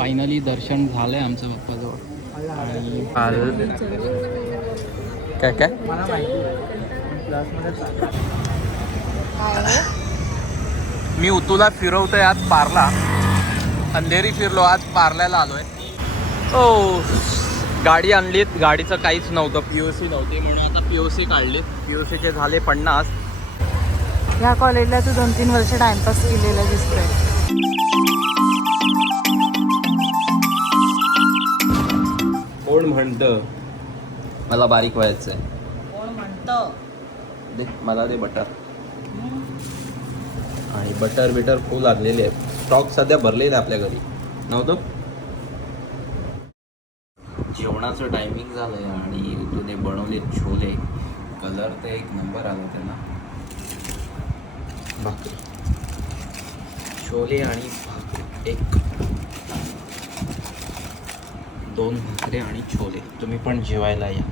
Finally दर्शन झालंय आमचं बाप्पाजवळ. आणि काय काय? मला माहिती क्लासमध्ये मी उतूला फिरवतोय आज पार्ला. अंधेरी फिरलो आज पार्ल्याला आलोय. ओ गाडी आणलीत. गाडीचं काहीच नव्हतं पी ओ सी नव्हती म्हणून आता पी ओ सी काढलीत. पी ओ सीचे झाले पन्नास. ह्या कॉलेजला तू दोन तीन वर्ष टाइमपास केलेला दिसतोय. म्हणतं. मला बारीक व्हायचं आहे कोण म्हणतं? दे मला दे बटर आणि बटर बिटर फुल लागलेले आहे स्टॉक सध्या भरलेला आहे आपल्या घरी. नव्हतं? जेवणाचं टायमिंग झालंय आणि तुने बनवले छोले. कलर तर एक नंबर आला त्यांना भाकरी. छोले आणि भाकरी. एक. दोन भाकरे आणि छोले. तुम्ही पण जेवायला या.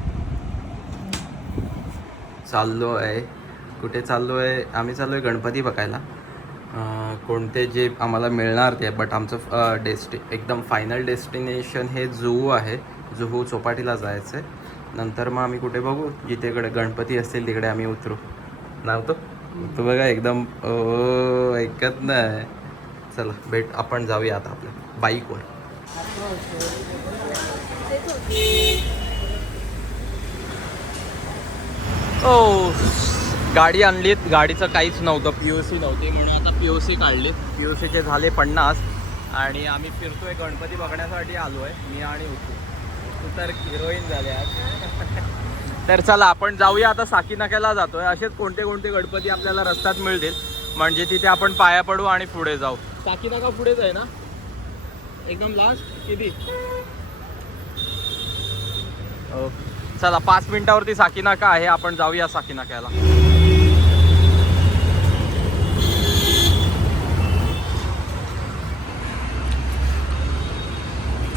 चाललो आहे कुठे चाललो आहे आम्ही चाललो आहे गणपती बघायला. कोणते जे आम्हाला मिळणार ते बट आमचं डेस्टि एकदम फायनल डेस्टिनेशन हे जुहू आहे. जुहू चौपाटीला जायचं आहे नंतर मग आम्ही कुठे बघू? जिथेकडे गणपती असतील तिकडे आम्ही उतरू. लावतो तू बघा एकदम ओ ऐकत नाही. चला भेट आपण जाऊया आता आपल्या. बाईकवर. ओ गाडी आणलीत. गाडीचं काहीच नव्हतं. पी ओ सी नव्हती म्हणून आता पी ओ सी काढलीत. पी ओ सीचे झाले पन्नास. आणि आम्ही फिरतोय गणपती बघण्यासाठी आलो आहे मी आणि उतू. तर हिरोईन झाले आज. तर चला आपण जाऊया आता साकीनाक्याला जातोय. असेच कोणते कोणते गणपती आपल्याला रस्त्यात मिळतील. म्हणजे तिथे आपण पाया पडू आणि पुढे जाऊ. साकीनाका पुढेच आहे ना? एकदम लास्ट किती ओके चला पाच मिनिटावरती साकीनाका आहे आपण जाऊया साकीनाक्याला.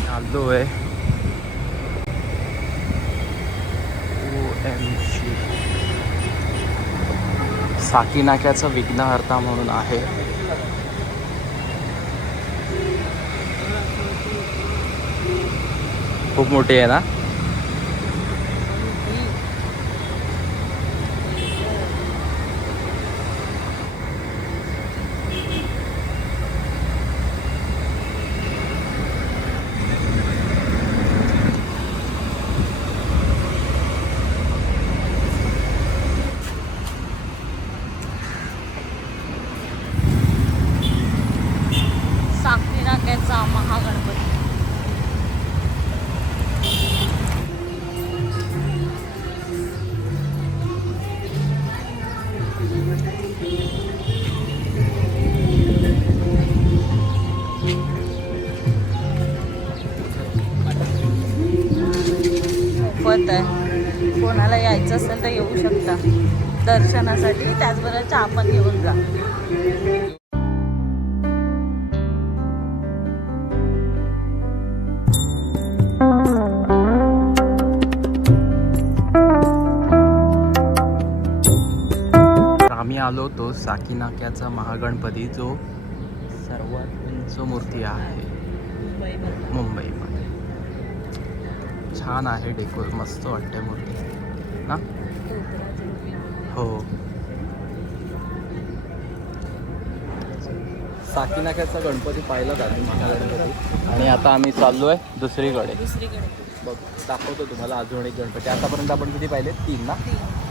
चालतो आहे OMG. विघ्नहर्ता म्हणून आहे. खूप मोठी आहे ना. दर्शनासाठी त्याचबरोबर चहा पण घेऊन जा. आम्ही आलो तो साकी नाक्याचा महागणपती जो सर्वात उंच मूर्ती आहे. मुंबईमध्ये. छान आहे डेकोर मस्त वाटते मूर्ती. हो. साकी नाक्याचा गणपती पाहिला का तुम्ही महागणपती आणि आता आम्ही चाललो आहे दुसरीकडे. दुसरीकडे. बघ दाखवतो तुम्हाला अजून एक गणपती. आतापर्यंत आपण किती पाहिले तीन ना?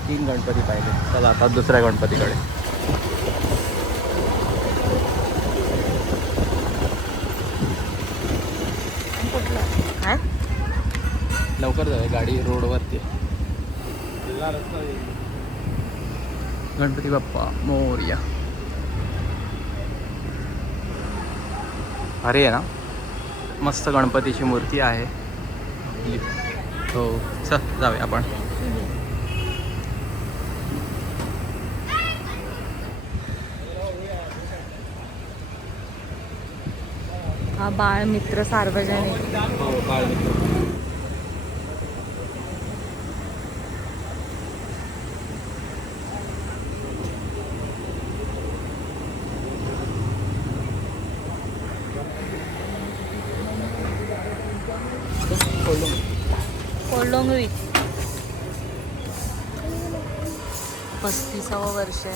तीन. गणपती पाहिले चला आता दुसऱ्या गणपतीकडे. लवकर जाऊया गाडी रोडवरती आहे. गणपती बाप्पा मोर्या. अरे आहे ना? मस्त गणपतीची मूर्ती आहे. हो चल जाऊया आपण. हा बाळ मित्र सार्वजनिक हो बाळ पस्तीसावं वर्ष आहे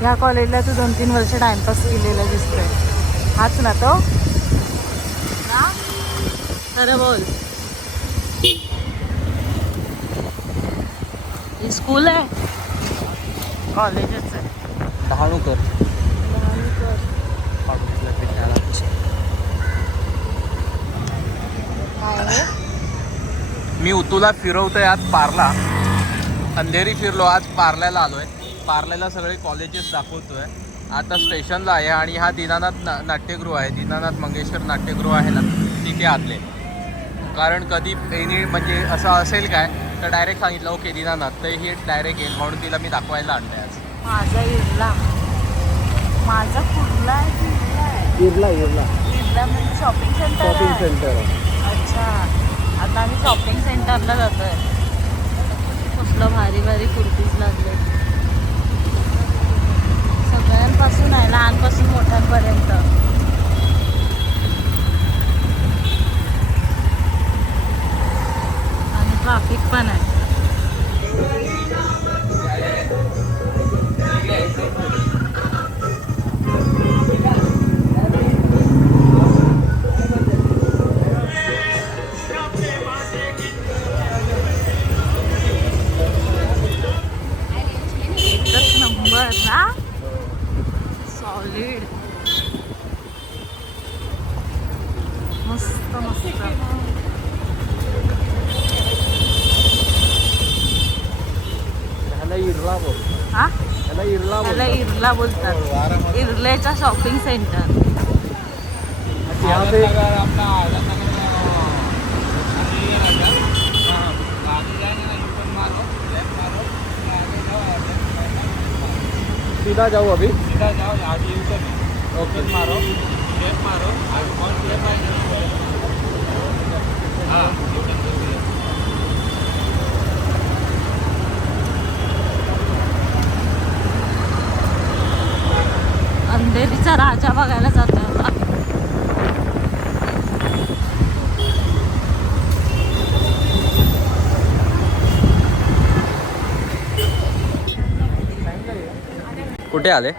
ह्या कॉलेजला तू दोन तीन वर्ष टाइमपास केलेला दिसतोय. हाच ना तो? ना? खरं बोल. हे स्कूल आहे? कॉलेजच आहे. डहाणूकर आहे? मी उतूला फिरवतोय आज पार्ला. अंधेरी फिरलो आज पार्ल्याला आलोय. पार्ल्याला सगळे कॉलेजेस दाखवतोय. आता स्टेशनला आहे आणि हा दीनानाथ ना नाट्यगृह आहे. दीनानाथ मंगेशकर नाट्यगृह आहे ना तिथे आतले. कारण कधी एनी म्हणजे असं असेल काय तर डायरेक्ट सांगितलं ओके दीनानाथ तर ही डायरेक्ट येईल. म्हणून तिला मी दाखवायला आणलंय आज. माझा इरला. माझा कुर्ला आहे की इरला आहे? इरला इरला. म्हणजे शॉपिंग सेंटर शॉपिंग आहे. सेंटर अच्छा. आता आम्ही शॉपिंग सेंटरला जातोय. कसलं भारी भारी कुर्तीज लागले इरला बोलतात. इरलेचा शॉपिंग सेंटर यहाँ पे सीधा जाओ अभी ओके. मारो. अंधेरीचा राजा बघायला जातो आता. कुठे आले?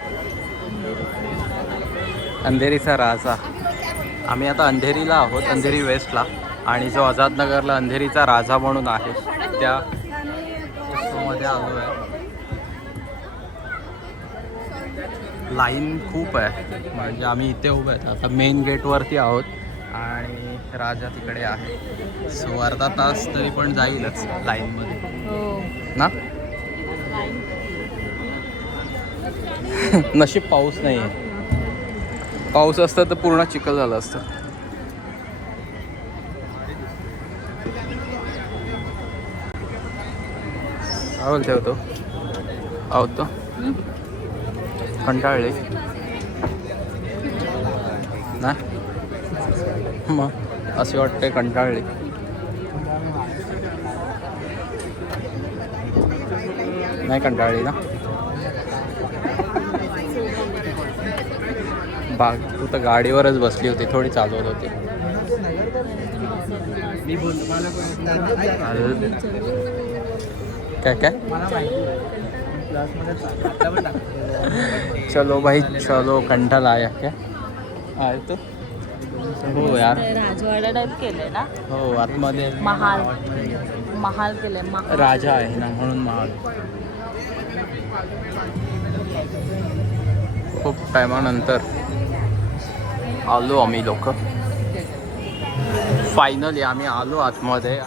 अंधेरीचा राजा. आम्ही आता अंधेरीला आहोत अंधेरी वेस्टला आणि जो आझादनगरला अंधेरीचा राजा म्हणून आहे त्या आलो आहे लाईन खूप आहे. म्हणजे आम्ही इथे उभे आहेत. आता मेन गेटवरती आहोत आणि राजा तिकडे आहे. सो अर्धा तास तरी पण जाईलच लाईनमध्ये हो. ना? नशीब पाऊस नाही आहे. पाऊस असतं तर पूर्ण चिखल झालं असतं. काय बोलते होतो आहोत तो कंटाळले. ना? मग असे वाटते कंटाळले. नाही कंटाळली ना? बाग तू तर गाडीवरच बसली होती थोडी चालवत होती. काय काय? चलो भाई चलो कंटाळा आया क्या? आहे तो हो यार. राजवाडा टाईप केलंय ना? हो आतमध्ये. महाल. महाल केलंय. महाल राजा आहे ना म्हणून महाल. खूप टायमानंतर आलो आम्ही लोक. फायनली आम्ही आलो आतमध्ये.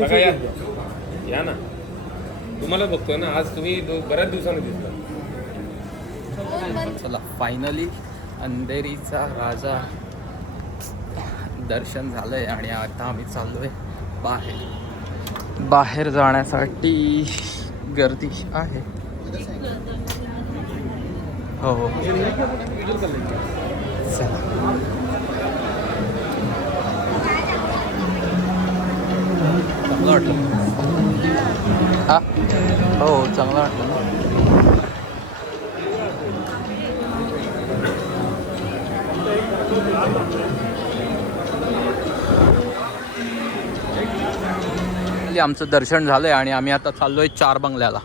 बघा या. या ना. तुम्हाला बघतोय ना आज तुम्ही दो- बऱ्याच दिवसांनी दिसता चला फायनली अंधेरीचा राजा दर्शन झालंय आणि आता आम्ही चाललोय बाहेर. बाहेर जाण्यासाठी गर्दी आहे. हो हो. चला. चांगलं वाटलं. हा? हो चांगलं वाटलं ना. आमचं दर्शन झालंय आणि आम्ही आता चाललोय चार बंगल्याला.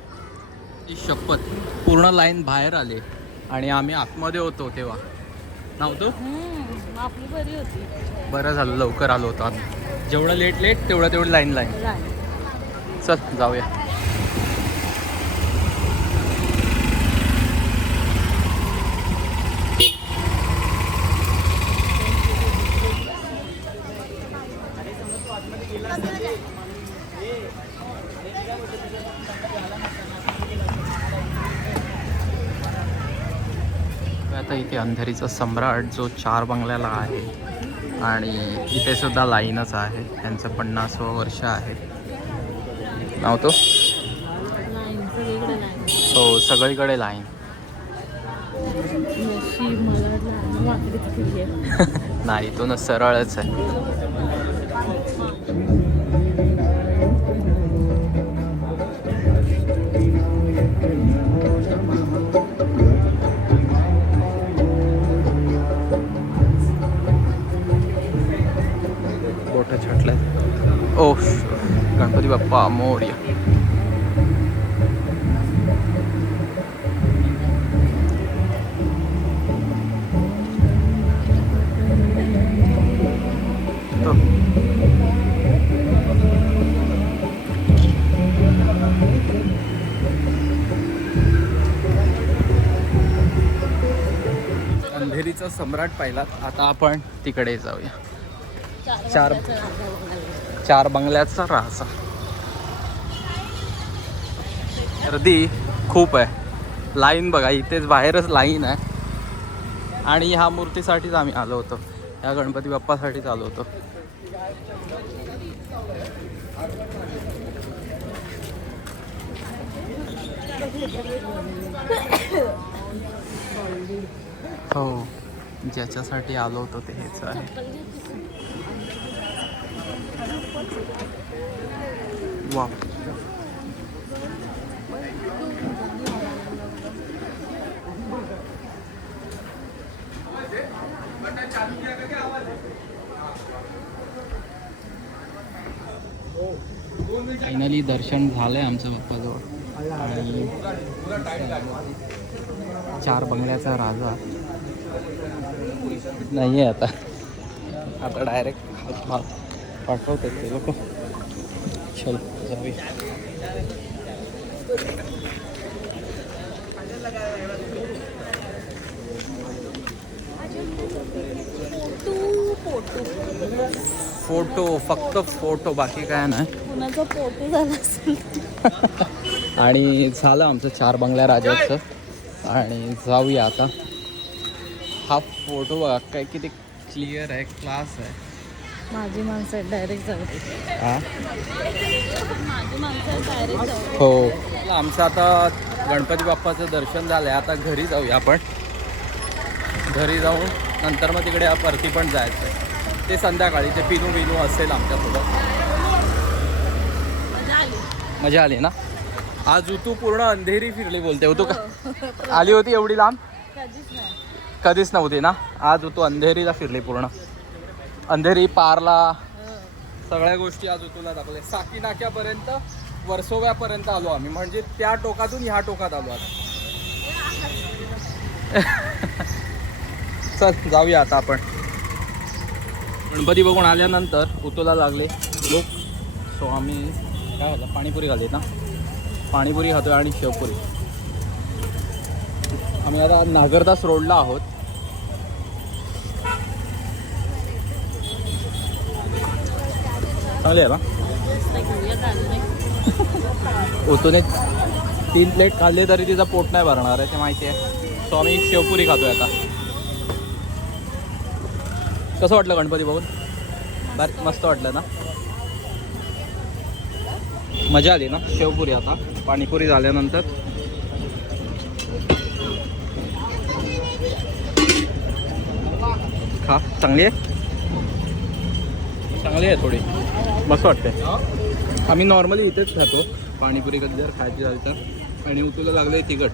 ही शपथ. पूर्ण लाईन बाहेर आली आणि आम्ही आतमध्ये होतो तेव्हा. नव्हतं आपली बरी होती. बरं झालं लवकर आलो होतो आम्ही. जेवढं लेट लेट तेवढं तेवढं लाईन लाईन चल जाऊया. आता इथे अंधेरीचा सम्राट जो चार बंगल्याला आहे. आणि इथे सुद्धा लाईनच आहे. त्यांचं पन्नासवं वर्ष आहे. नाव तो? हो सगळीकडे लाईन. नाही तो न सरळच आहे. गणपती अंधेरीचा सम्राट पाहिलात. आता आपण तिकडे जाऊया. चार चार बंगल्याचा राहसा गर्दी खूप आहे. लाईन बघा इथेच बाहेरच लाईन आहे. आणि ह्या मूर्तीसाठीच आम्ही आलो होतो. ह्या गणपती बाप्पासाठीच आलो होतो. हो ज्याच्यासाठी आलो होतो ते हेच आहे. वा फायनली दर्शन झालं आहे आमचं बाप्पाजवळ आणि चार बंगल्याचा राजा. नाही आहे आता आता डायरेक्ट पाठवतात ते लोक. चल जाऊ फोटो फोटो फक्त फोटो बाकी काय नाही. कुणाचा झाला असेल आणि झालं आमचं चार बंगल्या राजाचं. आणि जाऊया आता. हा फोटो बघा काय किती क्लिअर आहे क्लास आहे. माझी माणसं डायरेक्ट जाऊ. हा? माझी माणसं डायरेक्ट जाऊ. हो. आमचं आता गणपती बाप्पाचं दर्शन झालंय. आता घरी जाऊया आपण. घरी जाऊन नंतर मग तिकडे परती पण जायचं आहे ते संध्याकाळी ते पिनू बिनू असेल आमच्यासोबत. मजा आली ना? आज तू पूर्ण अंधेरी फिरली बोलते हो तू का आली होती एवढी लांब? कधीच नाही. कधीच नव्हती ना? आज तू अंधेरीला फिरली पूर्ण. अंधेरी पारला. सगळ्या गोष्टी आज तुला दाखवल्या. साकी नाक्यापर्यंत वर्सोव्यापर्यंत आलो आम्ही. म्हणजे त्या टोकातून ह्या टोकात आलो आता. चल जाऊया आता आपण. गणपती बघून आल्यानंतर उतोला लागले. लोक सो आम्ही काय होतं पाणीपुरी खाली ना? पाणीपुरी खातो आणि शेवपुरी. आम्ही आता नागरदास रोडला आहोत. चांगले आहे ना ओतूने तीन प्लेट खाल्ले तरी तिचा पोट नाही भरणार आहे ते माहिती आहे. सो आम्ही शेवपुरी खातोय आता. कसं वाटलं गणपती बघून? मस्त वाटलं ना? मजा आली ना? शेवपुरी आता. पाणीपुरी झाल्यानंतर. खा. चांगली आहे? चांगली आहे थोडी. मस्त वाटते आम्ही नॉर्मली इथेच खातो. पाणीपुरी कधी जर खायची झाली तर. आणि उतूला लागले तिखट.